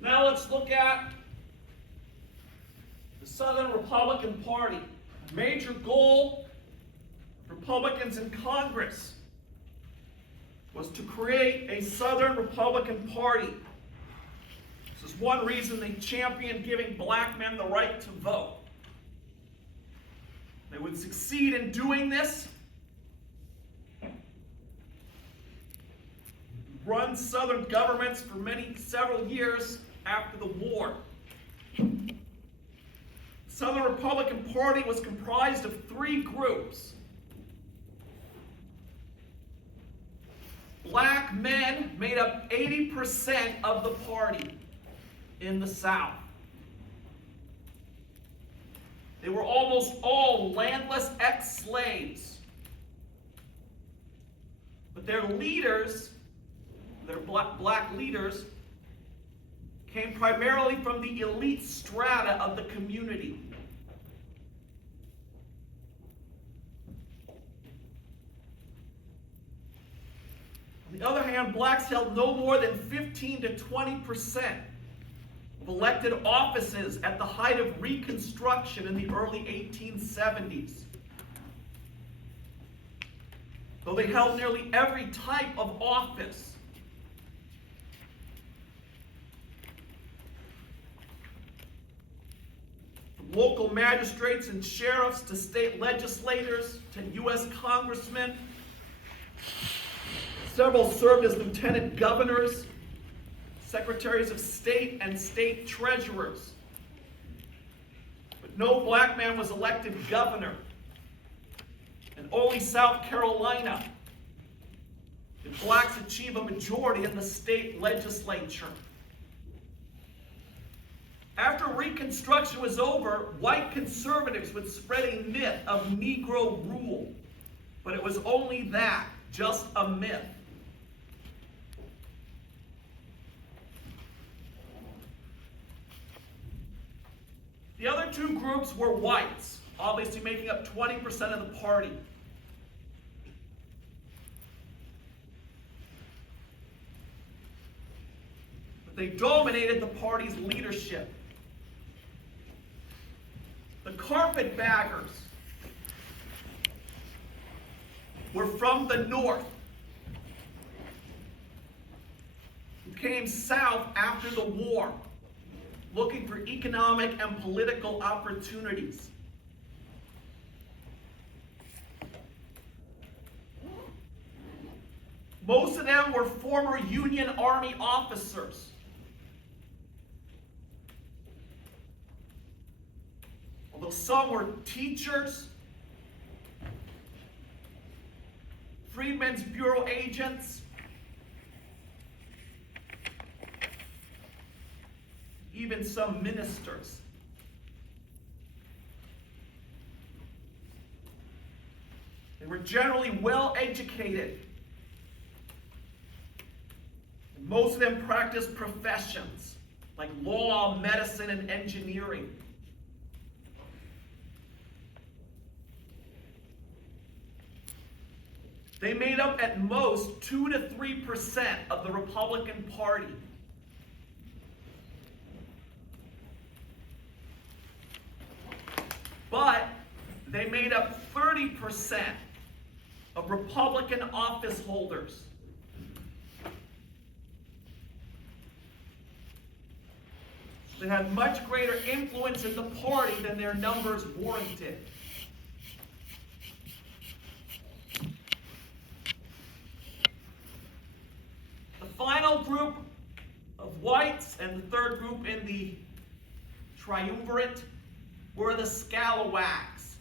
Now let's look at the Southern Republican Party. A major goal of Republicans in Congress was to create a Southern Republican Party. This is one reason they championed giving black men the right to vote. They would succeed in doing this, run Southern governments for several years after the war. The Southern Republican Party was comprised of three groups. Black men made up 80% of the party in the South. They were almost all landless ex-slaves. But their leaders, their black leaders, came primarily from the elite strata of the community. On the other hand, blacks held no more than 15 to 20% of elected offices at the height of Reconstruction in the early 1870s. Though they held nearly every type of office. From local magistrates and sheriffs to state legislators to U.S. congressmen. Several served as lieutenant governors, secretaries of state, and state treasurers. But no black man was elected governor. And only South Carolina did blacks achieve a majority in the state legislature. After Reconstruction was over, white conservatives would spread a myth of Negro rule. But it was only that, just a myth. The other two groups were whites, obviously making up 20% of the party. But they dominated the party's leadership. The carpetbaggers were from the North, who came south after the war, looking for economic and political opportunities. Most of them were former Union Army officers. Although some were teachers, Freedmen's Bureau agents, even some ministers. They were generally well educated. And most of them practiced professions like law, medicine, and engineering. They made up at most 2 to 3% of the Republican Party. But they made up 30% of Republican office holders. They had much greater influence in the party than their numbers warranted. The final group of whites and the third group in the triumvirate were the scalawags.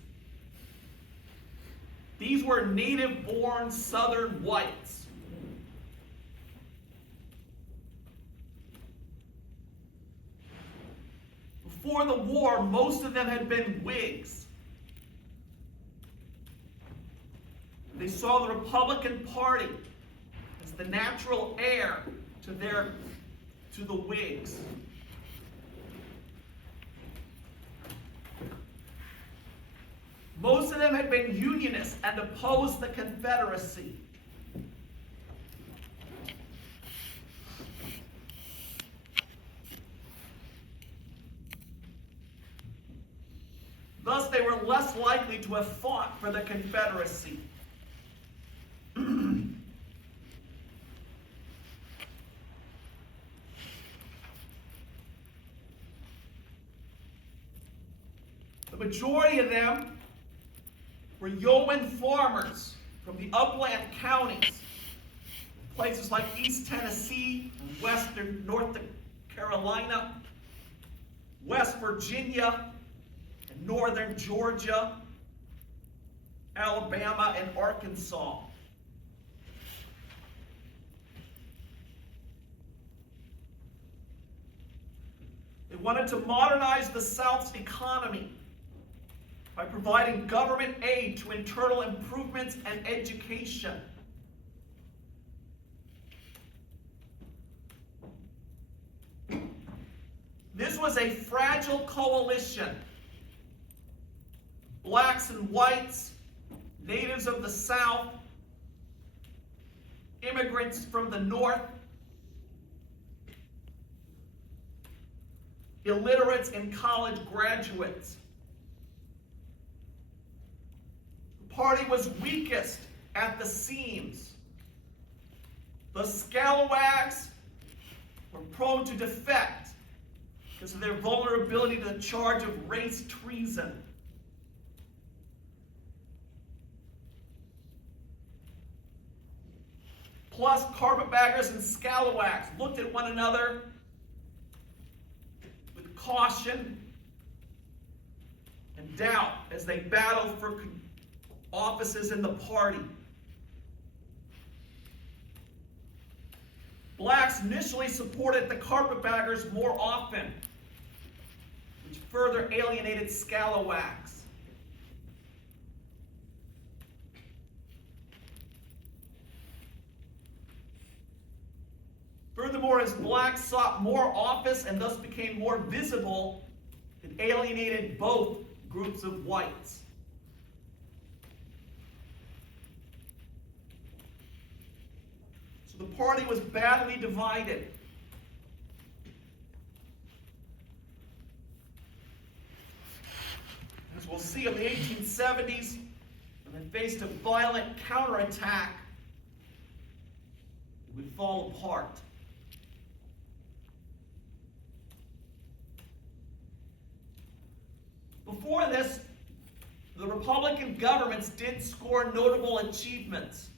These were native-born Southern whites. Before the war, most of them had been Whigs. They saw the Republican Party as the natural heir to the Whigs. Most of them had been Unionists and opposed the Confederacy. Thus, they were less likely to have fought for the Confederacy. The majority of them were yeoman farmers from the upland counties, places like East Tennessee, western North Carolina, West Virginia, and northern Georgia, Alabama, and Arkansas. They wanted to modernize the South's economy by providing government aid to internal improvements and education. This was a fragile coalition. Blacks and whites, natives of the South, immigrants from the North, illiterates and college graduates. The party was weakest at the seams. The scalawags were prone to defect because of their vulnerability to the charge of race treason. Plus, carpetbaggers and scalawags looked at one another with caution and doubt as they battled for offices in the party. Blacks initially supported the carpetbaggers more often, which further alienated scalawags. Furthermore, as blacks sought more office and thus became more visible, it alienated both groups of whites. So the party was badly divided. As we'll see in the 1870s, when they faced a violent counterattack, it would fall apart. Before this, the Republican governments did score notable achievements.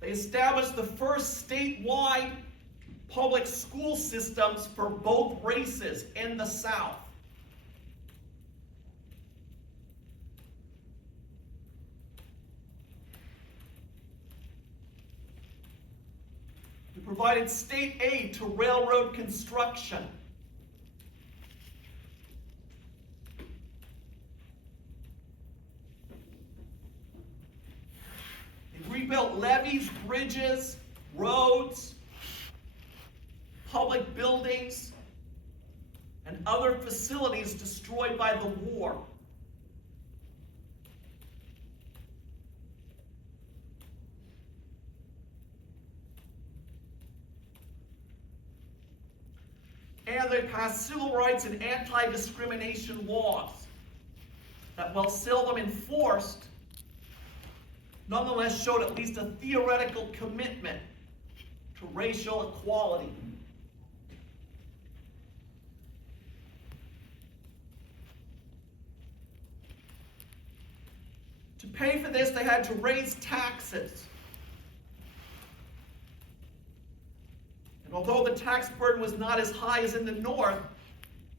They established the first statewide public school systems for both races in the South. They provided state aid to railroad construction. Rebuilt levees, bridges, roads, public buildings, and other facilities destroyed by the war. And they passed civil rights and anti-discrimination laws that, while seldom enforced, nonetheless showed at least a theoretical commitment to racial equality. To pay for this, they had to raise taxes. And although the tax burden was not as high as in the North,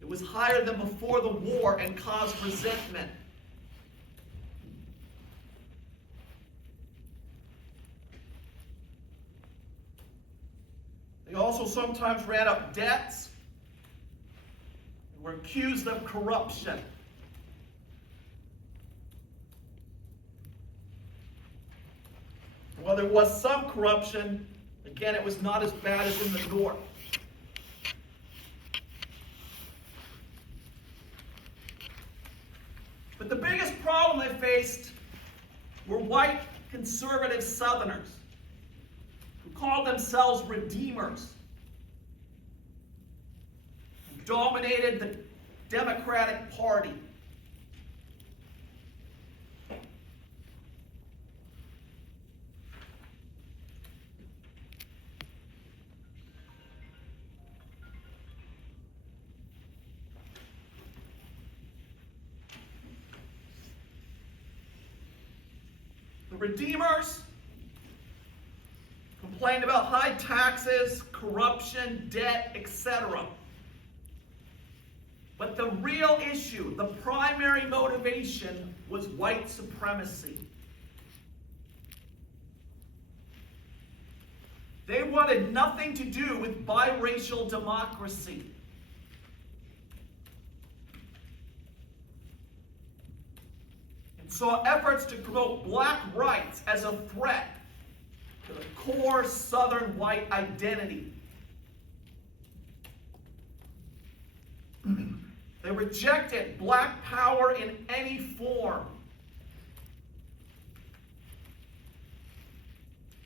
it was higher than before the war and caused resentment. They also sometimes ran up debts and were accused of corruption. While there was some corruption, again, it was not as bad as in the North. But the biggest problem they faced were white conservative Southerners who called themselves redeemers. dominated the Democratic Party. The Redeemers complained about high taxes, corruption, debt, etc. But the real issue, the primary motivation, was white supremacy. They wanted nothing to do with biracial democracy. And saw efforts to promote black rights as a threat to the core Southern white identity. They rejected black power in any form,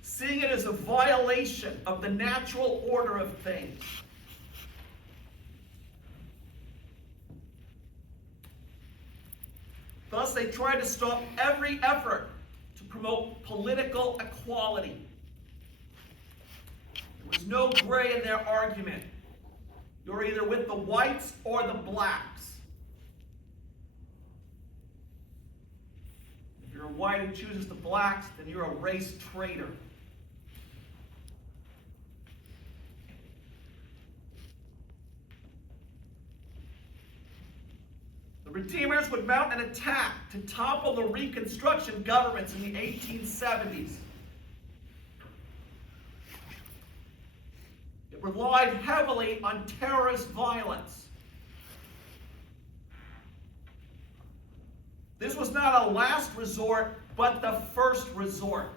seeing it as a violation of the natural order of things. Thus, they tried to stop every effort to promote political equality. There was no gray in their argument. You're either with the whites or the blacks. If you're a white who chooses the blacks, then you're a race traitor. The Redeemers would mount an attack to topple the Reconstruction governments in the 1870s. It relied heavily on terrorist violence. This was not a last resort, but the first resort.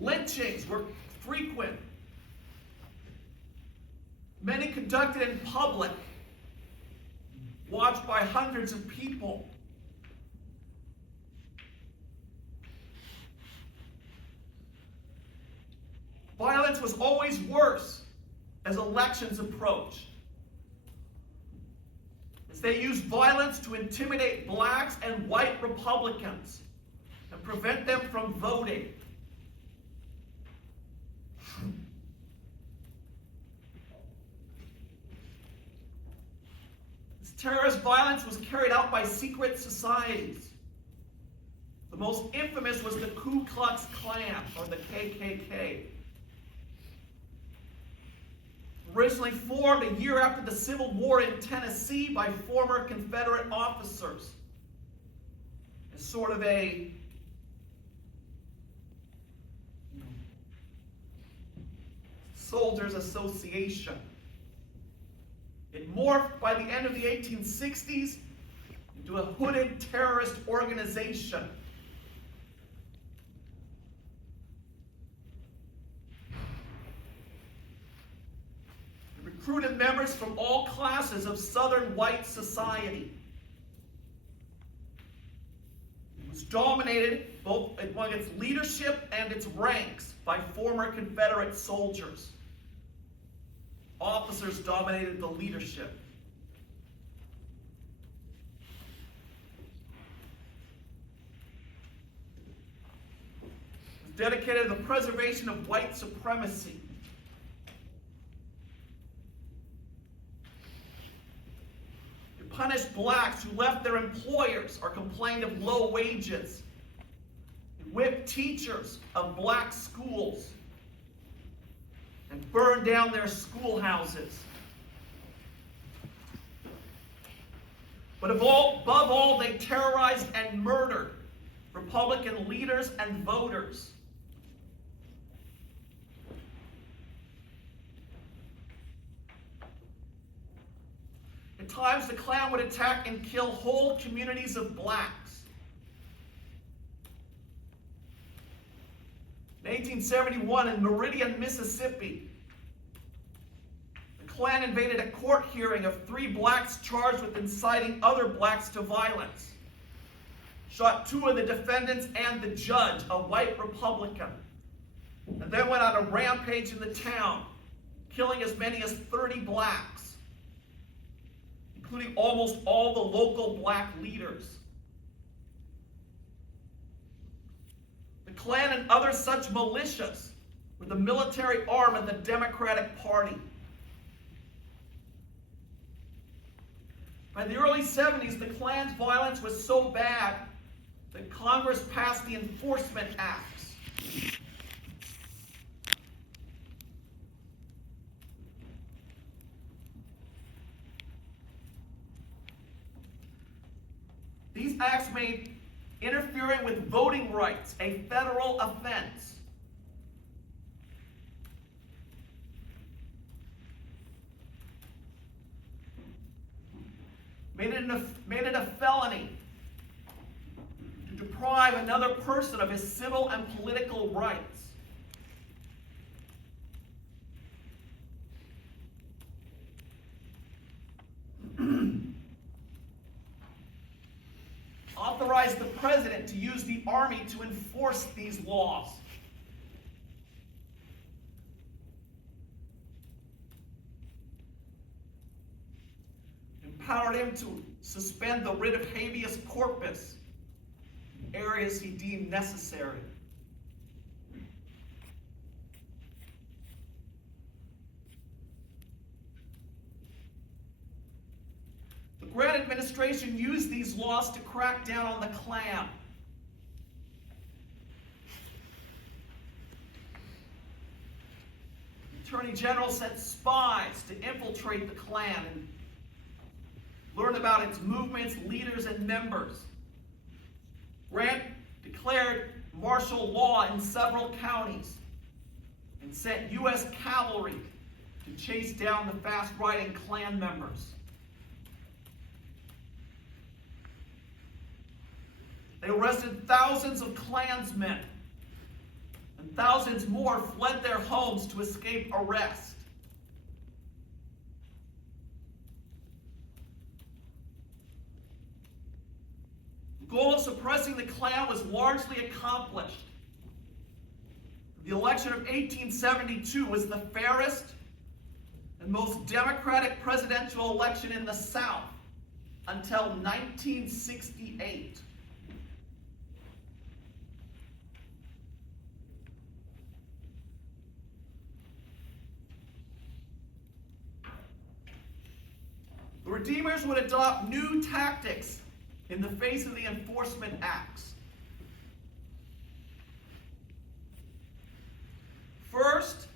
Lynchings were frequent. Many conducted in public, watched by hundreds of people. Violence was always worse as elections approached, as they used violence to intimidate blacks and white Republicans and prevent them from voting. This terrorist violence was carried out by secret societies. The most infamous was the Ku Klux Klan, or the KKK. Originally formed a year after the Civil War in Tennessee by former Confederate officers as sort of a soldiers' association. It morphed by the end of the 1860s into a hooded terrorist organization. Recruited members from all classes of Southern white society. It was dominated both among its leadership and its ranks by former Confederate soldiers. Officers dominated the leadership. It was dedicated to the preservation of white supremacy. Punished blacks who left their employers or complained of low wages. It whipped teachers of black schools and burned down their schoolhouses. But above all, they terrorized and murdered Republican leaders and voters. At times, the Klan would attack and kill whole communities of blacks. In 1871, in Meridian, Mississippi, the Klan invaded a court hearing of 3 blacks charged with inciting other blacks to violence, shot 2 of the defendants and the judge, a white Republican, and then went on a rampage in the town, killing as many as 30 blacks, including almost all the local black leaders. The Klan and other such militias were the military arm of the Democratic Party. By the early 70s, the Klan's violence was so bad that Congress passed the Enforcement Acts. These acts made interfering with voting rights a federal offense. Made it a felony to deprive another person of his civil and political rights. Authorized the president to use the army to enforce these laws. Empowered him to suspend the writ of habeas corpus in areas he deemed necessary. The Grant administration used these laws to crack down on the Klan. The Attorney General sent spies to infiltrate the Klan and learn about its movements, leaders, and members. Grant declared martial law in several counties and sent U.S. cavalry to chase down the fast-riding Klan members. They arrested thousands of Klansmen, and thousands more fled their homes to escape arrest. The goal of suppressing the Klan was largely accomplished. The election of 1872 was the fairest and most democratic presidential election in the South until 1968. The Redeemers would adopt new tactics in the face of the Enforcement Acts. First,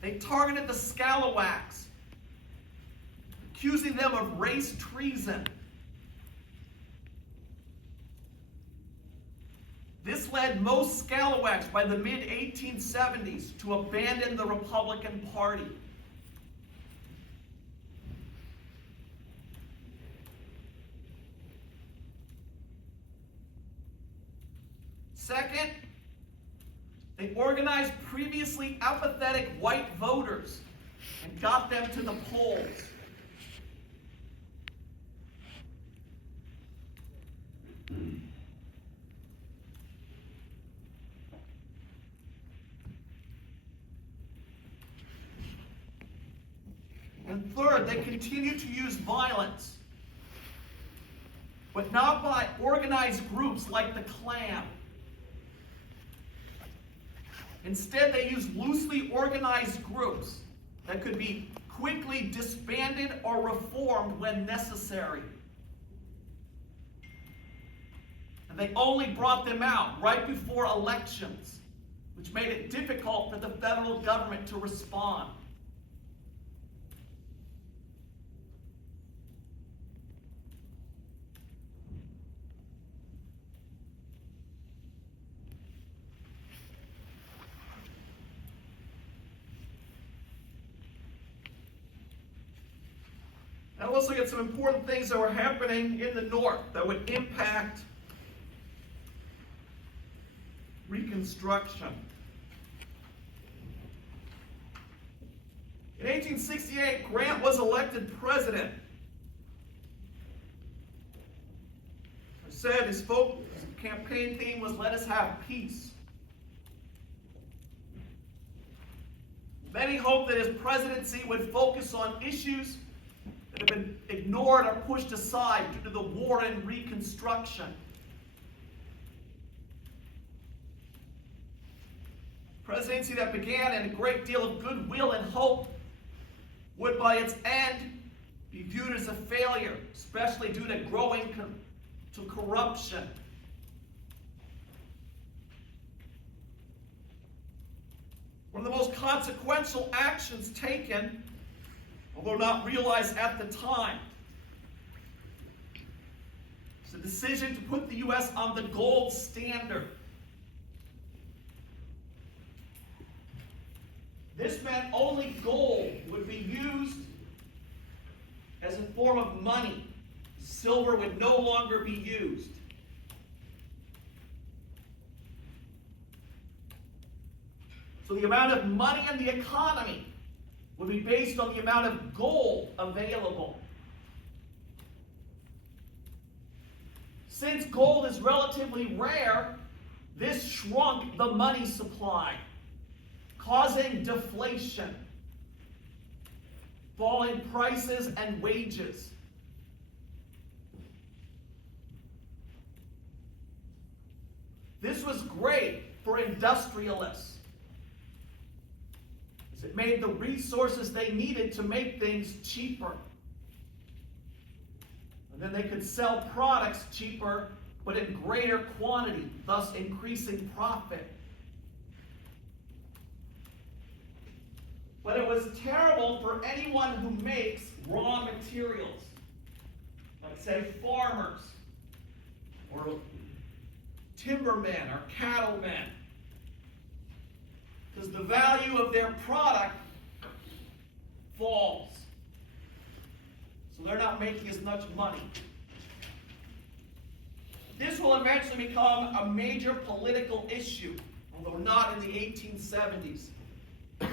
they targeted the Scalawags, accusing them of race treason. This led most Scalawags by the mid-1870s to abandon the Republican Party. Second, they organized previously apathetic white voters and got them to the polls. And third, they continued to use violence, but not by organized groups like the Klan. Instead, they used loosely organized groups that could be quickly disbanded or reformed when necessary. And they only brought them out right before elections, which made it difficult for the federal government to respond. Now let's look at some important things that were happening in the North that would impact Reconstruction. In 1868, Grant was elected president. I said his campaign theme was "Let us have peace." Many hoped that his presidency would focus on issues that have been ignored or pushed aside due to the war and Reconstruction. Presidency that began in a great deal of goodwill and hope would by its end be viewed as a failure, especially due to growing corruption. One of the most consequential actions taken, although not realized at the time, is the decision to put the U.S. on the gold standard. This meant only gold would be used as a form of money. Silver would no longer be used. So the amount of money in the economy would be based on the amount of gold available. Since gold is relatively rare, this shrunk the money supply, causing deflation, falling prices and wages. This was great for industrialists, as it made the resources they needed to make things cheaper. And then they could sell products cheaper, but in greater quantity, thus increasing profit. But it was terrible for anyone who makes raw materials, like say farmers, or timbermen, or cattlemen, because the value of their product falls. So they're not making as much money. This will eventually become a major political issue, although not in the 1870s. The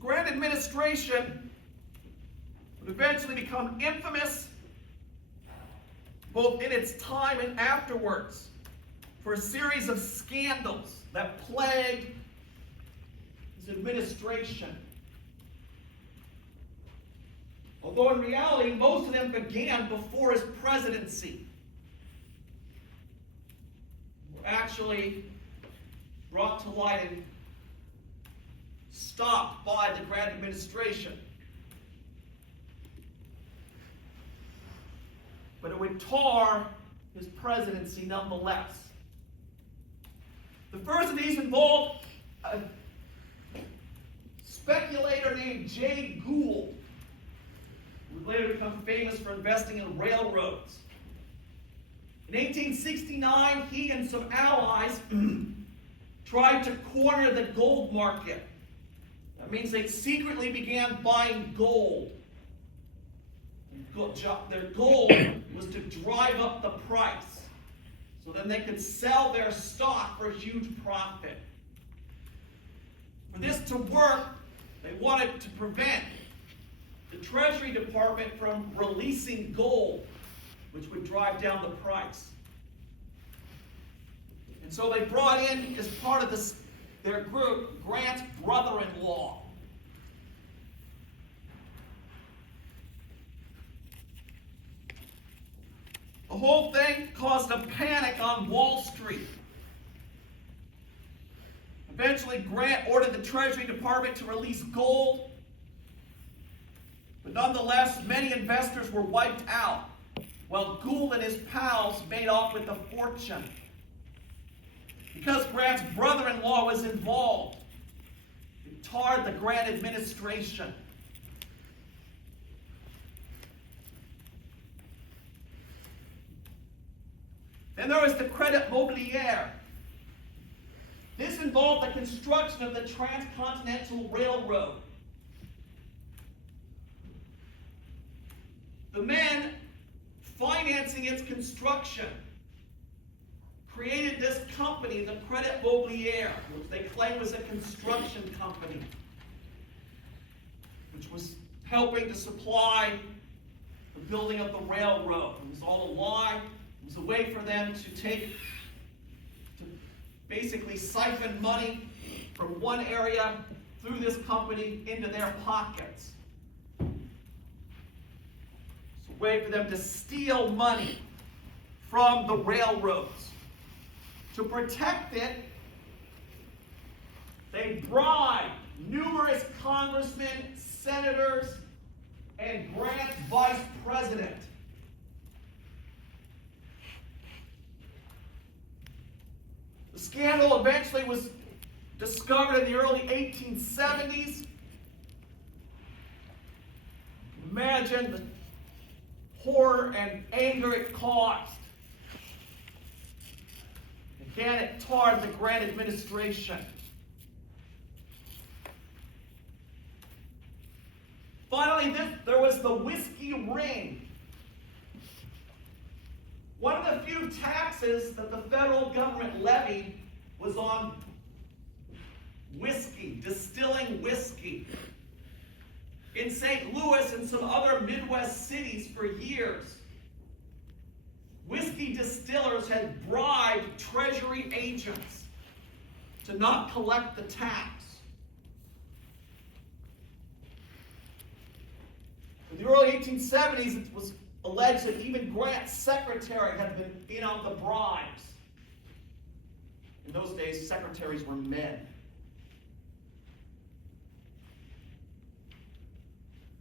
Grant administration would eventually become infamous both in its time and afterwards for a series of scandals that plagued his administration. Although in reality, most of them began before his presidency. Were actually brought to light and stopped by the Grant administration. But it would tar his presidency nonetheless. The first of these involved a speculator named Jay Gould, who would later become famous for investing in railroads. In 1869, he and some allies tried to corner the gold market. That means they secretly began buying gold. Their goal was to drive up the price, so then they could sell their stock for a huge profit. For this to work, they wanted to prevent the Treasury Department from releasing gold, which would drive down the price. And so they brought in, as part of their group, Grant's brother-in-law. The whole thing caused a panic on Wall Street. Eventually, Grant ordered the Treasury Department to release gold, but nonetheless, many investors were wiped out, while Gould and his pals made off with a fortune. Because Grant's brother-in-law was involved, it tarred the Grant administration. Then there was the Credit Mobilier. This involved the construction of the Transcontinental Railroad. The men financing its construction created this company, the Credit Mobilier, which they claimed was a construction company, which was helping to supply the building of the railroad. It was all a lie. It was a way for them to basically siphon money from one area through this company into their pockets. It's a way for them to steal money from the railroads. To protect it, they bribed numerous congressmen, senators, and Grant's vice president. The scandal eventually was discovered in the early 1870s. Imagine the horror and anger it caused. Again, it tarred the Grant administration. Finally, there was the whiskey ring. One of the few taxes that the federal government levied was on whiskey, distilling whiskey. In St. Louis and some other Midwest cities for years, whiskey distillers had bribed Treasury agents to not collect the tax. In the early 1870s, it was alleged that even Grant's secretary had been in on the bribes. In those days, secretaries were men.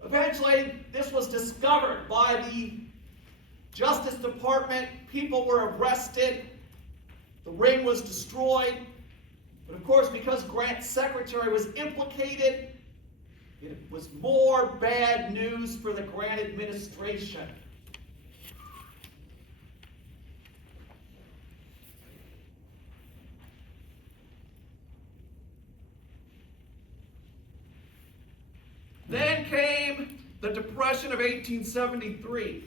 Eventually, this was discovered by the Justice Department. People were arrested. The ring was destroyed. But of course, because Grant's secretary was implicated, it was more bad news for the Grant administration. Then came the Depression of 1873.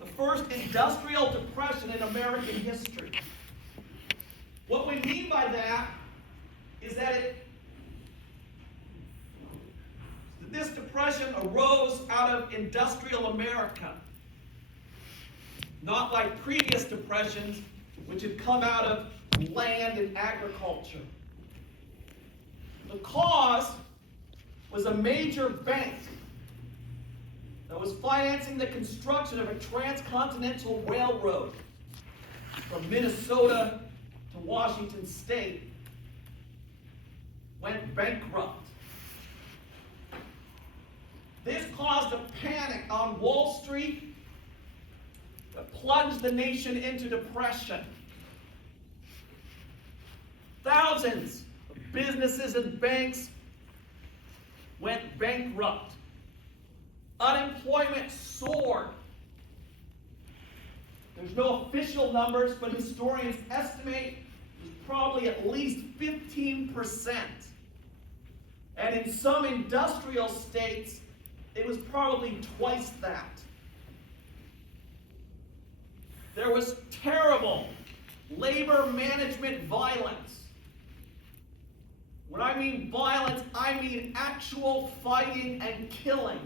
The first industrial depression in American history. What we mean by that is that this depression arose out of industrial America, not like previous depressions, which had come out of land and agriculture. The cause was a major bank that was financing the construction of a transcontinental railroad from Minnesota to Washington State, went bankrupt. This caused a panic on Wall Street that plunged the nation into depression. Thousands of businesses and banks went bankrupt. Unemployment soared. There's no official numbers, but historians estimate it was probably at least 15%. And in some industrial states, it was probably twice that. There was terrible labor management violence. When I mean violence, I mean actual fighting and killing.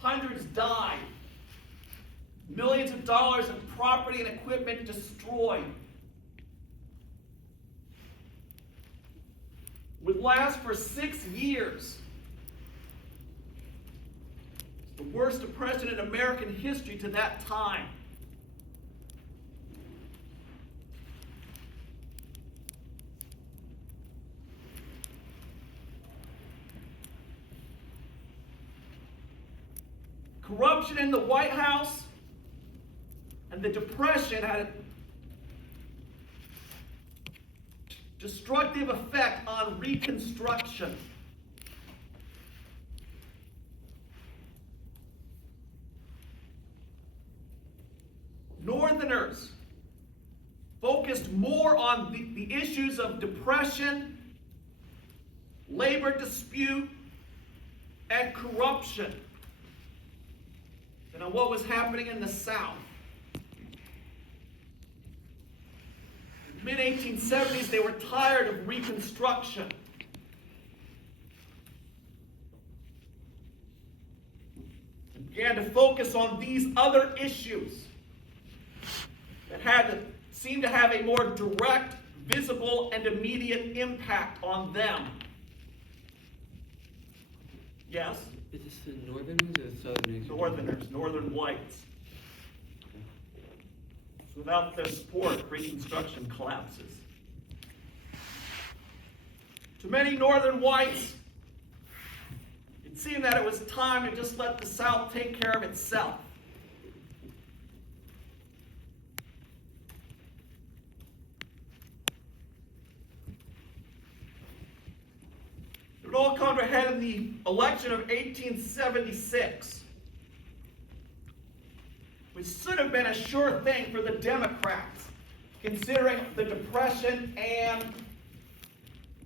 Hundreds died. Millions of dollars of property and equipment destroyed. Would last for 6 years. It's the worst depression in American history to that time. Corruption in the White House and the Depression had a destructive effect on Reconstruction. Northerners focused more on the issues of depression, labor dispute, and corruption than on what was happening in the South. In the mid-1870s, they were tired of Reconstruction. began to focus on these other issues that seemed to have a more direct, visible, and immediate impact on them. Yes? Is this the Northerners or the Southerners? Northerners, Northern whites. Without their support, Reconstruction collapses. To many Northern whites, it seemed that it was time to just let the South take care of itself. It would all come to a head in the election of 1876, which should have been a sure thing for the Democrats, considering the Depression and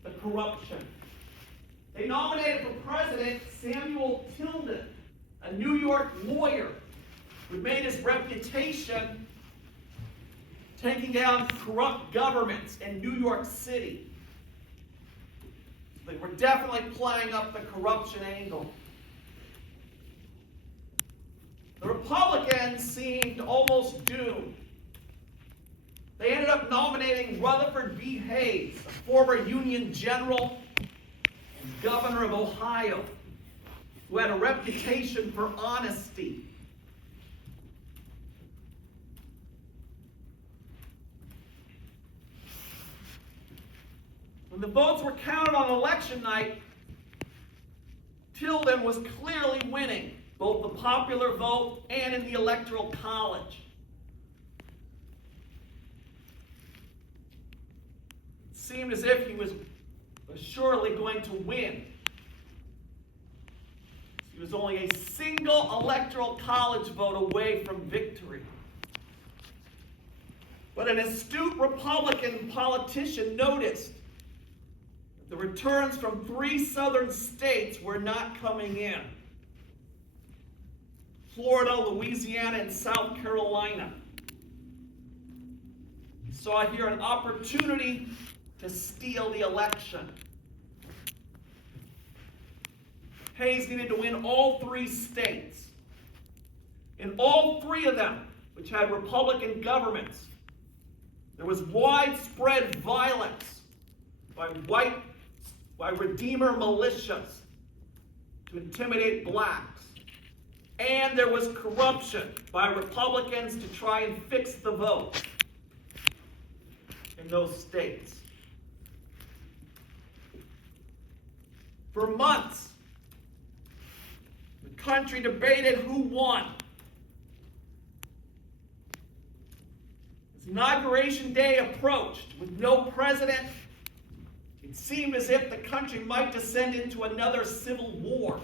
the corruption. They nominated for president Samuel Tilden, a New York lawyer who made his reputation taking down corrupt governments in New York City. They were definitely playing up the corruption angle. The Republicans seemed almost doomed. They ended up nominating Rutherford B. Hayes, a former Union general and governor of Ohio, who had a reputation for honesty. When the votes were counted on election night, Tilden was clearly winning both the popular vote and in the Electoral College. It seemed as if he was surely going to win. He was only a single Electoral College vote away from victory. But an astute Republican politician noticed that the returns from 3 southern states were not coming in: Florida, Louisiana, and South Carolina. He saw here an opportunity to steal the election. Hayes needed to win all 3 states. In all 3 of them, which had Republican governments, there was widespread violence by Redeemer militias to intimidate blacks. And there was corruption by Republicans to try and fix the vote in those states. For months, the country debated who won. As Inauguration Day approached with no president, it seemed as if the country might descend into another civil war.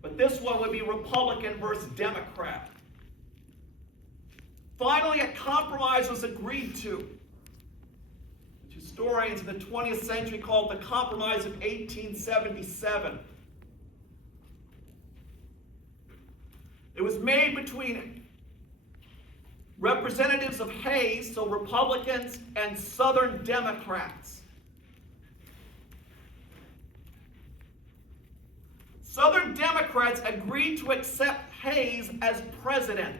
But this one would be Republican versus Democrat. Finally, a compromise was agreed to, which historians in the 20th century called the Compromise of 1877. It was made between representatives of Hayes, so Republicans, and Southern Democrats. Southern Democrats agreed to accept Hayes as president.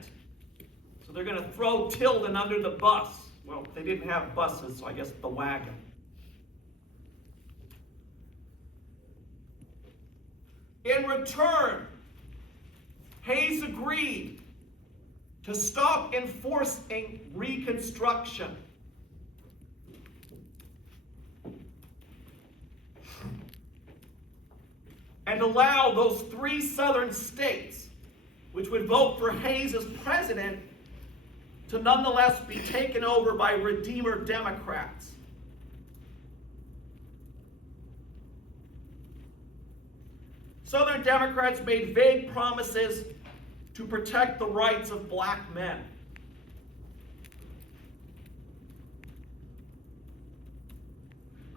So they're going to throw Tilden under the bus. Well, they didn't have buses, so I guess the wagon. In return, Hayes agreed to stop enforcing Reconstruction. And allow those 3 southern states, which would vote for Hayes as president, to nonetheless be taken over by Redeemer Democrats. Southern Democrats made vague promises to protect the rights of black men.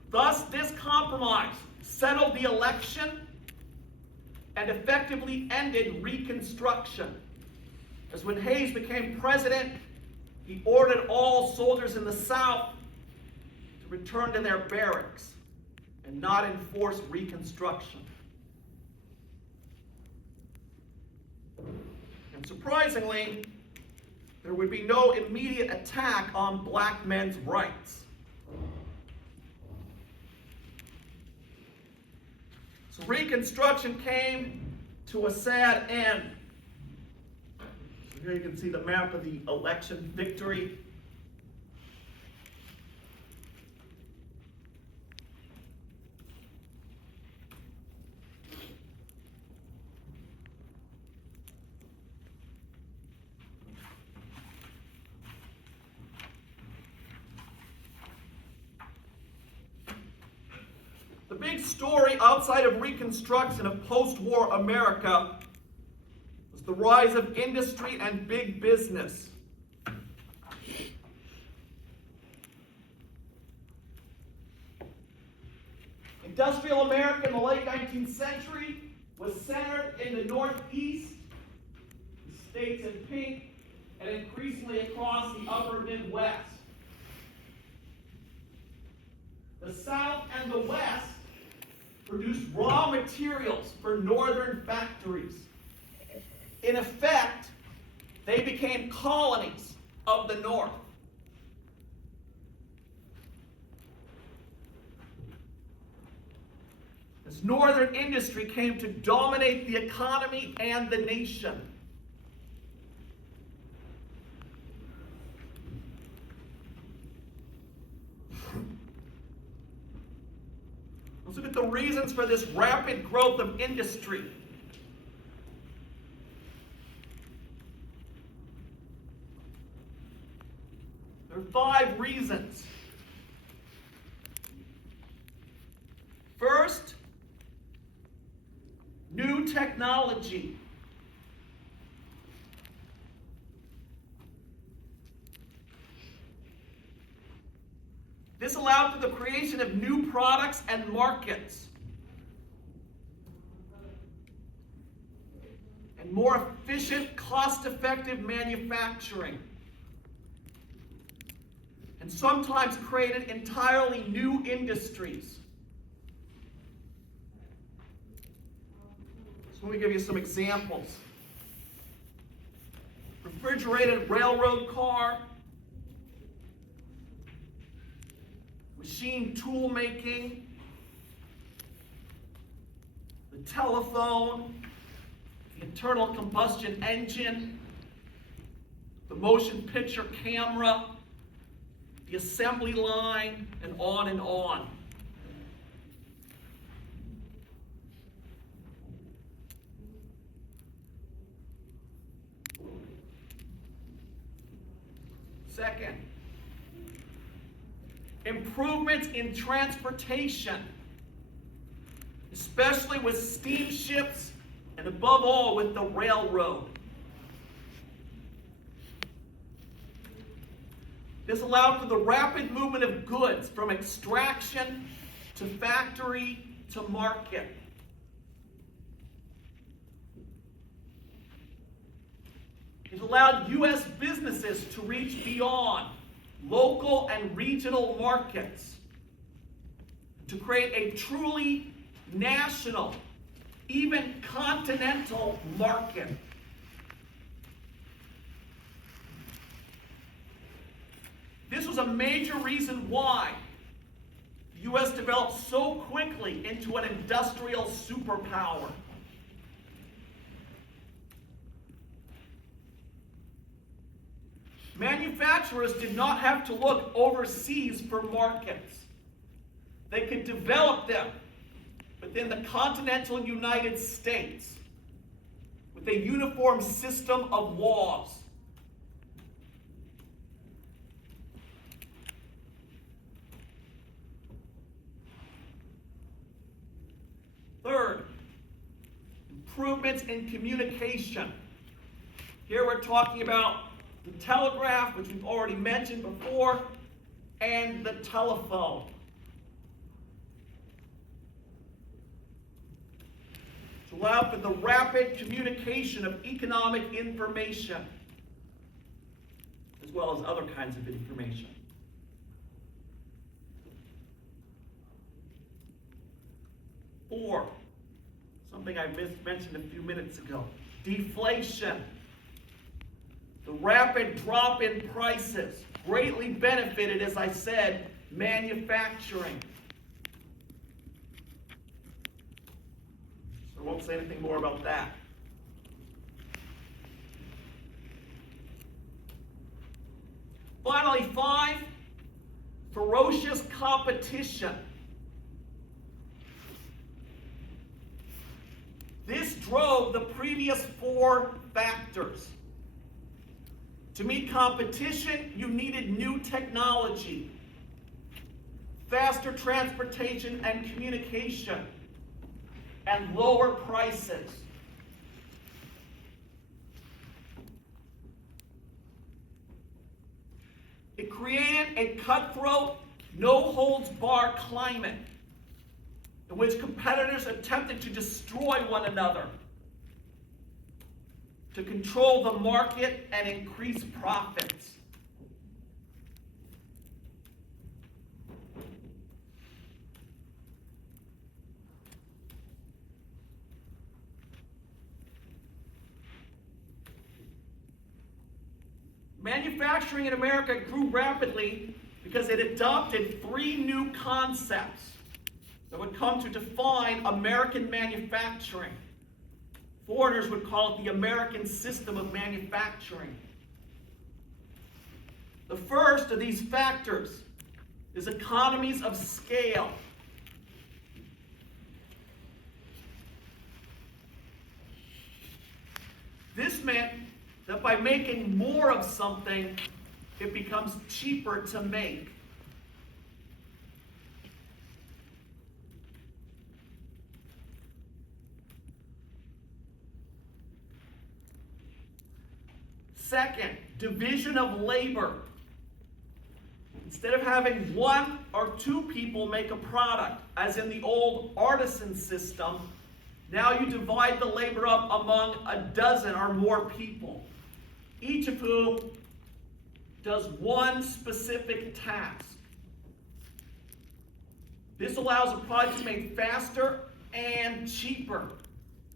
Thus, this compromise settled the election and effectively ended Reconstruction. As when Hayes became president, he ordered all soldiers in the South to return to their barracks and not enforce Reconstruction. And surprisingly, there would be no immediate attack on black men's rights. So Reconstruction came to a sad end. So here you can see the map of the election victory. The big story outside of Reconstruction of post-war America was the rise of industry and big business. Industrial America in the late 19th century was centered in the Northeast, the states in pink, and increasingly across the upper Midwest. The South and the West produced raw materials for northern factories. In effect, they became colonies of the North. As northern industry came to dominate the economy and the nation. Let's look at the reasons for this rapid growth of industry. There are 5 reasons. First, new technology. This allowed for the creation of new products and markets, and more efficient, cost-effective manufacturing, and sometimes created entirely new industries. So let me give you some examples. Refrigerated railroad car, machine tool making, the telephone, the internal combustion engine, the motion picture camera, the assembly line, and on and on. Second, improvements in transportation, especially with steamships and above all with the railroad. This allowed for the rapid movement of goods from extraction to factory to market. It allowed U.S. businesses to reach beyond local and regional markets to create a truly national, even continental market. This was a major reason why the U.S. developed so quickly into an industrial superpower. Manufacturers did not have to look overseas for markets. They could develop them within the continental United States with a uniform system of laws. Third, improvements in communication. Here we're talking about the telegraph, which we've already mentioned before, and the telephone. To allow for the rapid communication of economic information, as well as other kinds of information. Four, something I mentioned a few minutes ago, deflation. The rapid drop in prices greatly benefited, as I said, manufacturing. So I won't say anything more about that. Finally, 5, ferocious competition. This drove the previous 4 factors. To meet competition, you needed new technology, faster transportation and communication, and lower prices. It created a cutthroat, no-holds-barred climate in which competitors attempted to destroy one another, to control the market and increase profits. Manufacturing in America grew rapidly because it adopted 3 new concepts that would come to define American manufacturing. Foreigners would call it the American system of manufacturing. The first of these factors is economies of scale. This meant that by making more of something, it becomes cheaper to make. Second, division of labor. Instead of having 1 or 2 people make a product, as in the old artisan system, now you divide the labor up among a dozen or more people, each of whom does one specific task. This allows a product to be made faster and cheaper,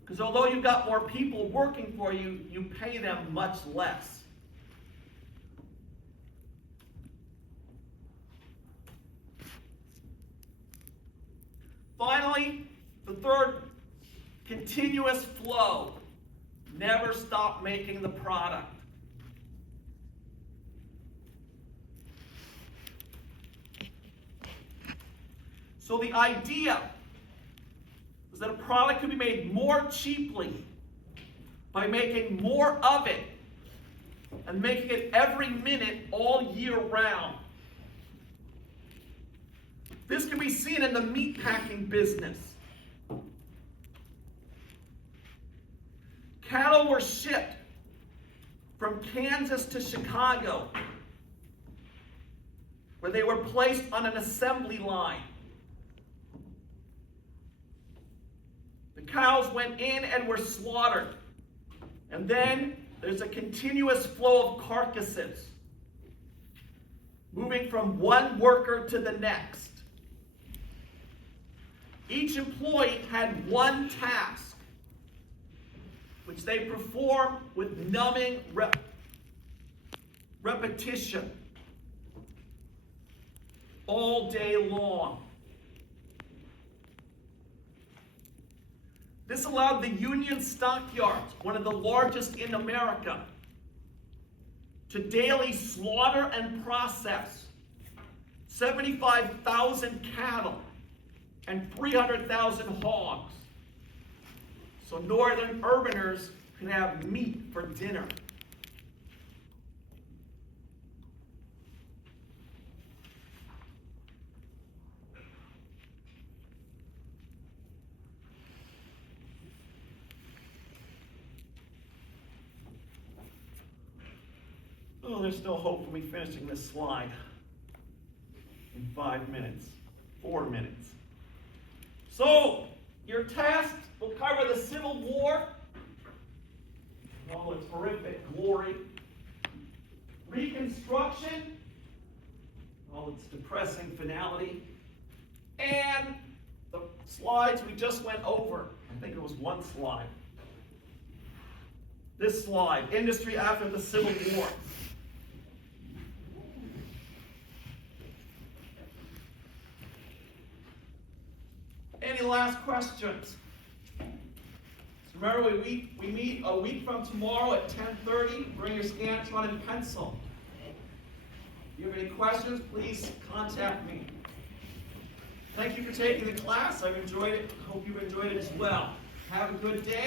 because although you've got more people working for you, you pay them much less. Finally, the third, continuous flow. Never stop making the product. So the idea was that a product could be made more cheaply by making more of it and making it every minute all year round. This can be seen in the meatpacking business. Cattle were shipped from Kansas to Chicago, where they were placed on an assembly line. The cows went in and were slaughtered. And then there's a continuous flow of carcasses, moving from one worker to the next. Each employee had one task, which they perform with numbing repetition all day long. This allowed the Union stockyards, one of the largest in America, to daily slaughter and process 75,000 cattle and 300,000 hogs, so northern urbaners could have meat for dinner. Oh, there's still hope for me finishing this slide in 5 minutes, 4 minutes. So, your tasks will cover the Civil War, all its horrific glory, Reconstruction, all its depressing finality, and the slides we just went over. I think it was one slide. This slide, industry after the Civil War. Any last questions? So remember, we meet a week from tomorrow at 10:30. Bring your Scantron and pencil. If you have any questions, please contact me. Thank you for taking the class. I've enjoyed it. Hope you've enjoyed it as well. Have a good day.